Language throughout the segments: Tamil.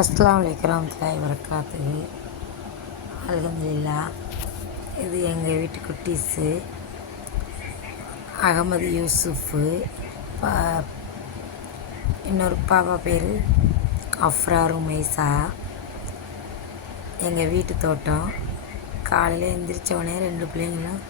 அஸ்லாம் வலைக்கம் தாய் வரக்காத்து அல்ஹம்துலில்லா இது எங்கள் வீட்டு குட்டீஸு. அகமது யூசுஃபு பா இன்னொரு பாப்பா பேர் அஃப்ரா ருமைசா. எங்கள் வீட்டு தோட்டம். காலையில் எழுந்திரிச்ச உடனே ரெண்டு பிள்ளைங்களும்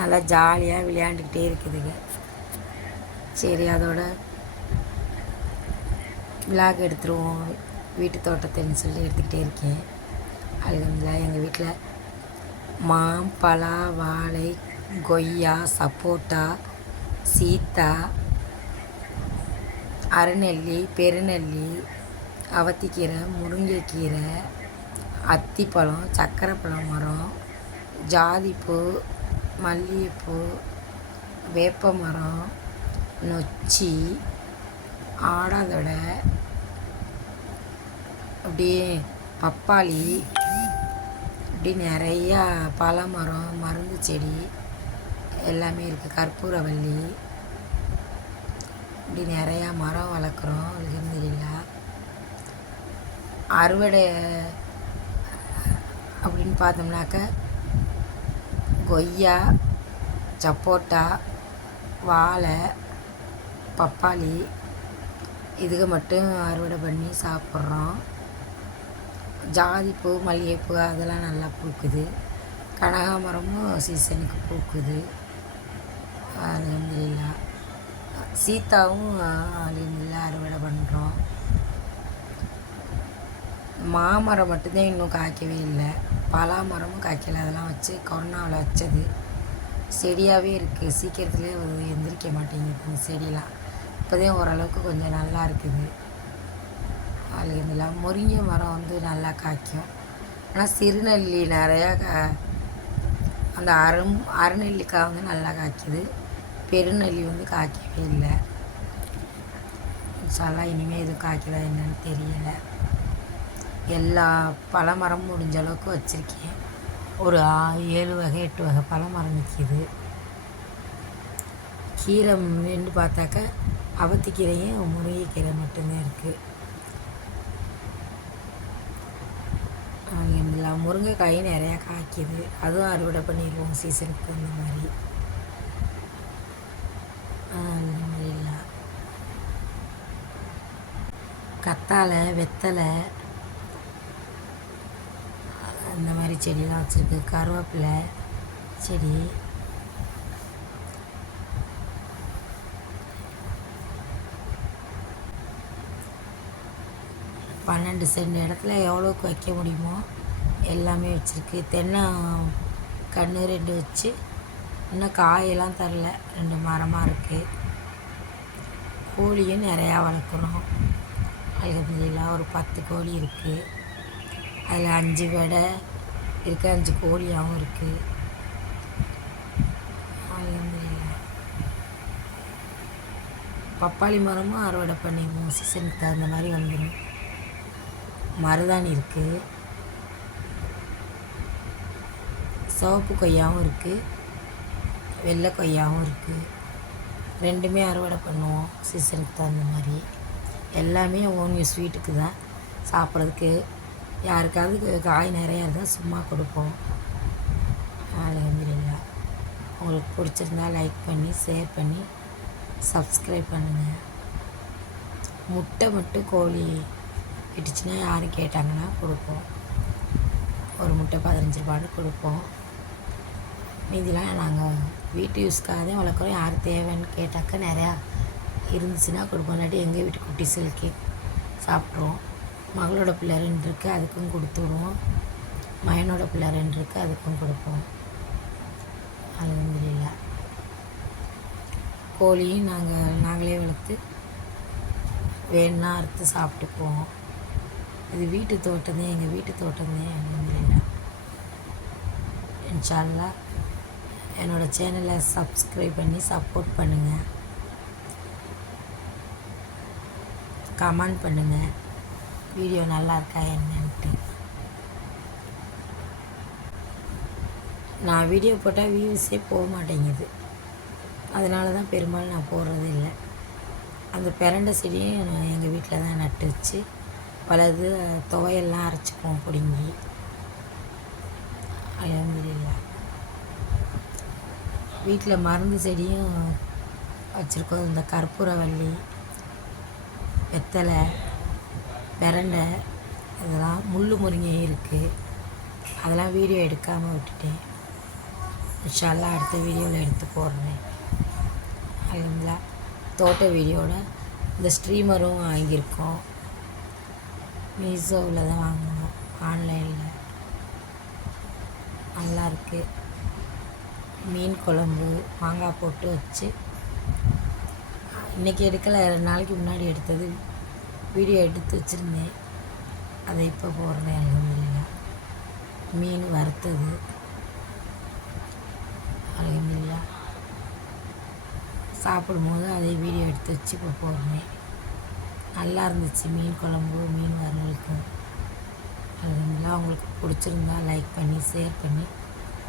நல்லா ஜாலியாக விளையாண்டுக்கிட்டே இருக்குதுங்க. சரி அதோட விலாக் எடுத்துருவோம் வீட்டு தோட்டத்தைன்னு சொல்லி எடுத்துக்கிட்டே இருக்கேன். அல்ஹம்துலில்லாஹ் எங்கள் வீட்டில் மா பலா வாழை கொய்யா சப்போட்டா சீத்தா அரைநெல்லி பெருநெல்லி அவத்திக்கீரை முருங்கைக்கீரை அத்திப்பழம் சக்கரைப்பழம் மரம் ஜாதிப்பூ மல்லிகைப்பூ வேப்ப மரம் நொச்சி ஆடாதொடை அப்படியே பப்பாளி இப்படி நிறையா பழமரம் மருந்து செடி எல்லாமே இருக்குது கற்பூரவள்ளி இப்படி நிறையா மரம் வளர்க்குறோம். அல்ஹம்துலில்லா அறுவடை அப்படின்னு பார்த்தோம்னாக்க கொய்யா சப்போட்டா வாழை பப்பாளி இதுக்கு மட்டும் அறுவடை பண்ணி சாப்பிட்றோம். ஜாதிப்பூ மல்லிகைப்பூ அதெல்லாம் நல்லா பூக்குது. கனகாமரமும் சீசனுக்கு பூக்குது. அலமதுல்லா சீத்தாவும் அலமதுல்லா அறுவடை பண்ணுறோம் மாமரம் மட்டும்தான் இன்னும் காய்க்கவே இல்லை. பலாமரமும் காய்க்கல. காய்க்கலை அதெல்லாம் வச்சு கொரோனாவில் வச்சது. செடியாகவே இருக்குது சீக்கிரத்துலேயே எந்திரிக்க மாட்டேங்குது இந்த செடியெலாம் இப்போதே ஓரளவுக்கு கொஞ்சம் நல்லா இருக்குது. அலமதுல்லா முருங்கை மரம் வந்து நல்லா காய்க்கும். ஆனால் சிறுநெல்லி நிறையா கா அந்த அரும் அருநெல்லிக்காய் வந்து நல்லா காய்க்குது. பெருநெல்லி வந்து காய்க்கவே இல்லை. சொல்லலாம் இனிமேல் எதுவும் காய்க்குதா என்னன்னு தெரியலை. எல்லா பழமரமும் முடிஞ்ச அளவுக்கு வச்சுருக்கேன். ஒரு ஆ- ஏழு வகை எட்டு வகை பழமரம் நிற்கிது கீரை பார்த்தாக்கா அவத்திக்கீரையும் முருங்கைக்கீரை மட்டும்தான் இருக்குது முருங்கைக்காய் நிறையா காய்க்குது. அதுவும் அறுவடை பண்ணிடுவோம் சீசனுக்கு அந்த மாதிரி. அல்ஹம்துலில்லா கத்தாழை வெத்தலை அந்த மாதிரி செடிலாம் வச்சுருக்கு. கருவேப்பிலை செடி. பன்னெண்டு சென்ட் இடத்துல எவ்வளோக்கு வைக்க முடியுமோ எல்லாமே வச்சுருக்கு. தென்னை கன்று ரெண்டு வச்சு இன்னும் காயெல்லாம் தரல. ரெண்டு மரமாக இருக்குது கோழியும் நிறையா வளர்க்குறோம். அல்ஹம்துலில்லா ஒரு பத்து கோழி இருக்குது அதில் அஞ்சு வெடை இருக்க அஞ்சு கோழியாகவும் இருக்குது பப்பாளி மரமும் அறுவடை பண்ணிடுவோம் சீசனுக்கு தகுந்த மாதிரி வந்துடும் மருதாணி இருக்குது சிவப்பு கொய்யாவும் இருக்குது வெள்ளை கொய்யாவும் இருக்குது ரெண்டுமே அறுவடை பண்ணுவோம். சீசனுக்கு தகுந்த மாதிரி. எல்லாமே ஓன் யூஸ் வீட்டுக்கு தான். சாப்பிட்றதுக்கு யாருக்காவது காய் நிறையா இருந்தால் சும்மா கொடுப்போம். அலமதுல்லா உங்களுக்கு பிடிச்சிருந்தா லைக் பண்ணி ஷேர் பண்ணி சப்ஸ்கிரைப் பண்ணுங்கள் முட்டை மட்டும் கோழி இட்டுச்சுன்னா யாரும் கேட்டாங்கன்னா கொடுப்போம். ஒரு முட்டை பதினஞ்சு ரூபான்னு கொடுப்போம். மீதிலாம் நாங்கள் வீட்டு யூஸ்க்காக தான் வளர்க்குறோம். யார் தேவைன்னு கேட்டாக்கா நிறையா இருந்துச்சுன்னா கொடுப்போம். இல்லாட்டி எங்கள் வீட்டு குட்டிஸுகளுக்கு சாப்பிட்ருவோம். மகளோட பிள்ளை ரெண்டு இருக்குது அதுக்கும் கொடுத்து விடுவோம். மயனோட பிள்ளை ரெண்டு இருக்குது அதுக்கும் கொடுப்போம். அல்ஹம்துலில்லா கோழியும் நாங்கள் நாங்களே வளர்த்து வேணுன்னா அறுத்து சாப்பிட்டுக்குவோம் இது வீட்டு தோட்டம் தான் எங்கள் வீட்டு தோட்டம் தான். அல்ஹம்துலில்லா இன்ஷால்லா என்னோடய சேனலை சப்ஸ்கிரைப் பண்ணி சப்போர்ட் பண்ணுங்கள் கமெண்ட் பண்ணுங்கள் வீடியோ நல்லா இருக்கா என்னன்ட்டு. நான் வீடியோ போட்டால் வியூஸே போக மாட்டேங்குது. அதனால தான் பெரும்பாலும் நான் போடுறது இல்லை. அந்த பிரண்டை செடியும் நான் எங்கள் வீட்டில் தான் நட்டு வச்சு பலது துவையெல்லாம் அரைச்சிக்குவோம் பிடுங்கி. அலமதுல்லா வீட்டில் மருந்து செடியும் வச்சுருக்கோம். இந்த கற்பூரவள்ளி வெத்தலை பிரண்டை இதெல்லாம் முள் முருங்கை இருக்குது அதெல்லாம் வீடியோ எடுக்காமல் விட்டுட்டேன். இன்ஷால்லாம் அடுத்த வீடியோவில் எடுத்து போடுறேன். அதுங்களா தோட்ட வீடியோவில் இந்த ஸ்ட்ரீமரும் வாங்கியிருக்கோம். மீஷோவில் தான் வாங்கினோம். ஆன்லைனில். நல்லாயிருக்கு மீன் குழம்பு மாங்காய் போட்டு வச்சு இன்றைக்கி எடுக்கலை ரெண்டு நாளைக்கு முன்னாடி எடுத்தது. வீடியோ எடுத்து வச்சுருந்தேன். அதை இப்போ போடுறேன் அலமதுல்லா மீன் வறுத்தது. அலமதுல்லா சாப்பிடும்போது அதை வீடியோ எடுத்து வச்சு இப்போ போடுறேன். நல்லா இருந்துச்சு மீன் குழம்பு மீன் வறுவலுக்கும் அதெல்லாம் உங்களுக்கு பிடிச்சிருந்தா லைக் பண்ணி ஷேர் பண்ணி.